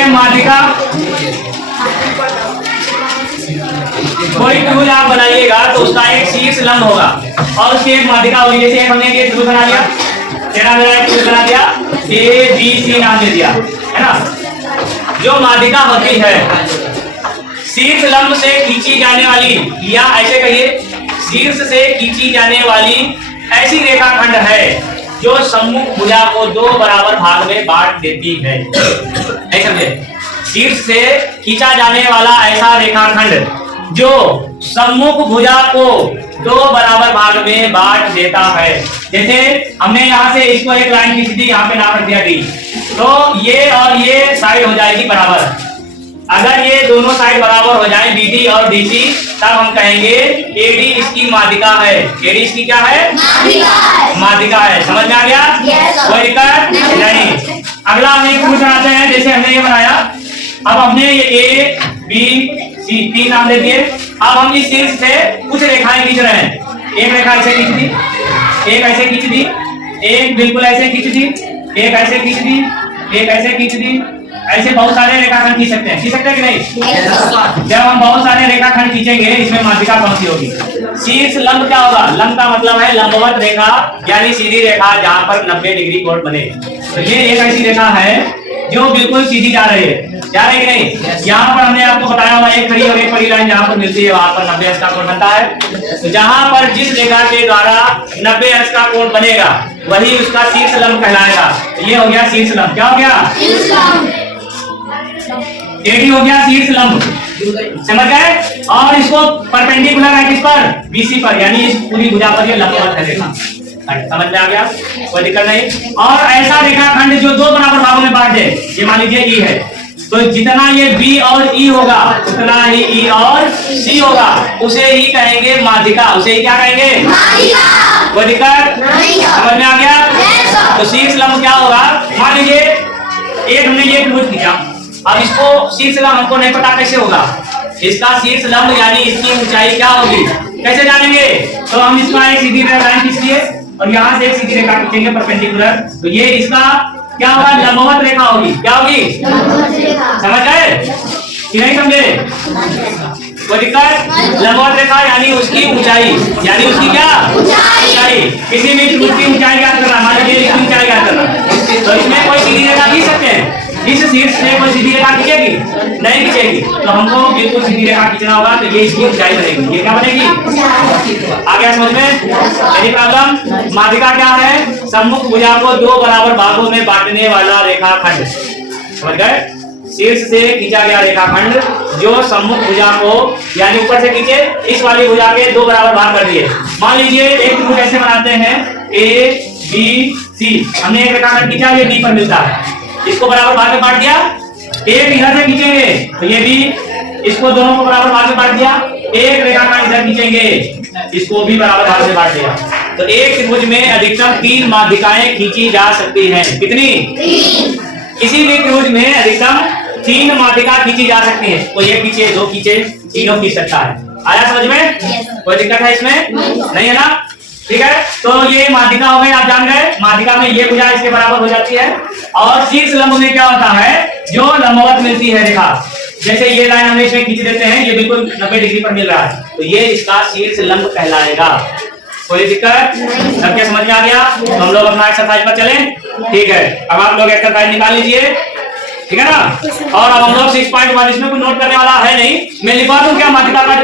देखिए माध्यिका, कोई त्रिभुज आप बनाइएगा तो उसका एक शीर्ष लंब होगा और उसकी एक माध्यिका होगी। जैसे हमने ये त्रिभुज बना लिया, तेरा मेरा एक त्रिभुज बना दिया, ए बी सी नाम दे दिया, है ना। जो माध्यिका होती है शीर्ष लंब से खींची जाने वाली, या ऐसे कहिए शीर्ष से खींची जाने वाली ऐसी रेखाखंड है जो सम्मुख भुजा को दो बराबर भाग में बांट देती है। ऐसे समझे, शीर्ष से खींचा जाने वाला ऐसा रेखाखंड जो सम्मुख भुजा को दो बराबर भाग में बांट देता है। जैसे हमने यहाँ से इसको एक लाइन खींच दी, यहाँ पे नाम रख दिया डी, तो ये और ये साइड हो जाएगी बराबर। अगर ये दोनों साइड बराबर हो जाए बीडी और डीसी, तब हम कहेंगे एडी इसकी माध्यिका है। एडी इसकी क्या है? माध्यिका है। समझ में आ गया? कोई दिक्कत नहीं। अगला हम एक त्रिभुज बनाते हैं, जैसे हमने ये बनाया। अब हमने ये ए बी सी तीन नाम दे दिए। अब हम इस शीर्ष से कुछ रेखाएं खींच रहे हैं। एक रेखा ऐसे खींच दी, एक ऐसे खींच दी, एक बिल्कुल ऐसे खींच दी, एक ऐसे खींच दी, एक ऐसे खींच दी। ऐसे बहुत सारे रेखाखंड खींच सकते हैं कि नहीं? जब हम बहुत सारे रेखाखंड खींचेंगे, इसमें माध्यिका कौन सी होगी? शीर्ष लंब क्या होगा? लंब का मतलब है लंबवत रेखा, यानी सीधी रेखा जहां पर 90 डिग्री कोण बने। तो ये एक ऐसी रेखा है जो बिल्कुल सीधी जा रही है, कि नहीं? यहाँ पर हमने आपको बताया हुआ एक खड़ी और एक पड़ी लाइन जहाँ पर मिलती है वहां पर 90 अंश का कोण बनता है। तो जहां पर जिस रेखा के द्वारा 90 अंश का कोण बनेगा वही उसका शीर्ष लंब कहलाएगा। ये हो गया शीर्ष लंब। क्या हो गया? एडी हो गया शीर्ष लंब। समझ गए? और इसको परपेंडिकुलर है किस पर? बीसी पर, यानी इस पूरी भुजा पर ये लंबवत है रेखा। समझ में आ गया? कोई दिक्कत नहीं। और ऐसा रेखाखंड जो दो बराबर भागों में बांट दे, ये मान लीजिए ई है, तो जितना ये बी और ई होगा उतना ही ई और सी होगा, उसे ही कहेंगे माध्यिका। उसे ही क्या कहेंगे? माध्यिका। कोई दिक्कत? समझ में आ गया? तो शीर्ष लंब क्या होगा? मान लीजिए एक हमने ये त्रिभुज खींचा, अब इसको शीर्ष लंब हमको नहीं पता कैसे होगा। इसका शीर्ष लंब यानी इसकी ऊंचाई क्या होगी, कैसे जानेंगे? तो हम इसका एक सीधी लाइन खींच लिए और यहाँ से एक सीधी रेखा खींचेंगे परपेंडिकुलर, तो ये इसका क्या होगा? लंबवत रेखा होगी। क्या होगी? समझ गए कि नहीं समझे? कोई दिक्कत? लंबवत रेखा यानी उसकी ऊंचाई, यानी उसकी क्या ऊंचाई। किसी भी त्रिभुज की ऊंचाई ज्ञात करना, मान लीजिए इसकी ऊंचाई ज्ञात करना, तो इसमें कोई सीधी रेखा खींच सकते हैं? इस शीर्ष से कोई सीधी रेखा खींचेगी? नहीं खींचेगी। तो हमको बिल्कुल सीधी रेखा खींचना होगा, तो ये इसकी ऊंचाई बनेगी। ये क्या बनेगी? आ गया समझ में? यही प्रॉब्लम। माध्यिका क्या है? सम्मुख भुजा को दो बराबर भागों में बांटने वाला रेखाखंड। समझ गए? शीर्ष से खींचा गया रेखाखंड जो सम्मुख भुजा को, यानी ऊपर से खींचे, इस वाली भुजा के दो बराबर भाग कर दिए। मान लीजिए एक त्रिभुज ऐसे बनाते हैं, ए बी सी। हमने एक रेखाखंड खींचा, ये बी पर मिलता है, इसको बराबर भाग में बांट दिया। एक इधर से खींचेंगे तो ये भी, इसको दोनों को बराबर भाग में बांट दिया। एक रेखाखंड इधर खींचेंगे, इसको भी बराबर भाग से बांट दिया। तो एक त्रिभुज में अधिकतम 3 माध्यिकाएं खींची जा सकती हैं। कितनी? 3। किसी भी त्रिभुज में अधिकतम 3 माध्यिका खींची जा सकती है। कोई एक खींचे, दो खींचे, तीनों खींच सकता है। आया समझ में? कोई दिक्कत है इसमें? नहीं है ना? ठीक है। तो ये माध्यिका हो गई, आप जान गए। माध्यिका में ये भुजा इसके बराबर हो जाती है। और शीर्ष लंब में क्या होता है? जो लंबवत मिलती है रेखा, जैसे ये लाइन हम इसमें खींच देते हैं, ये बिल्कुल 90 डिग्री पर मिल रहा है, तो ये इसका शीर्ष लंब कहलाएगा। कोई दिक्कत? सबके समझ में आ गया? तो हम लोग अपना एक्सरसाइज पर चलें। ठीक है, अब आप लोग एक्सरसाइज निकाल लीजिए, ठीक है ना? और अब हम लोग 6.1, इसमें कोई नोट करने वाला है नहीं, मैं लिखवा दूं क्या माध्यिका का?